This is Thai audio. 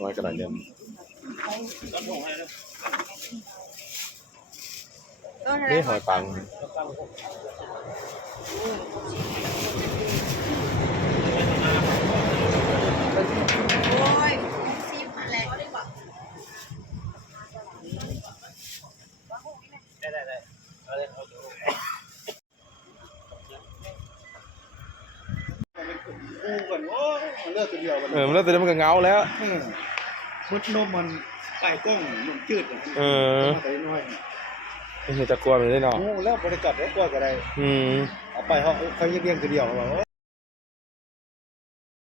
น้อยกระไรเดิมนี่หอยปังโอ้ยซีบมาแล้วอู้กันโอ้มันเลือกตัวเดียวกัน มันเริ่มจะมันก็เงาแล้ว มุดนมมันไก่กล้องนมจืดไปน้อย ไม่ใช่ตะกัวมันได้เนาะ โอ้แล้วบริการแล้วกว่าก็ได้เอาไปเขาเรียงตัวเดียว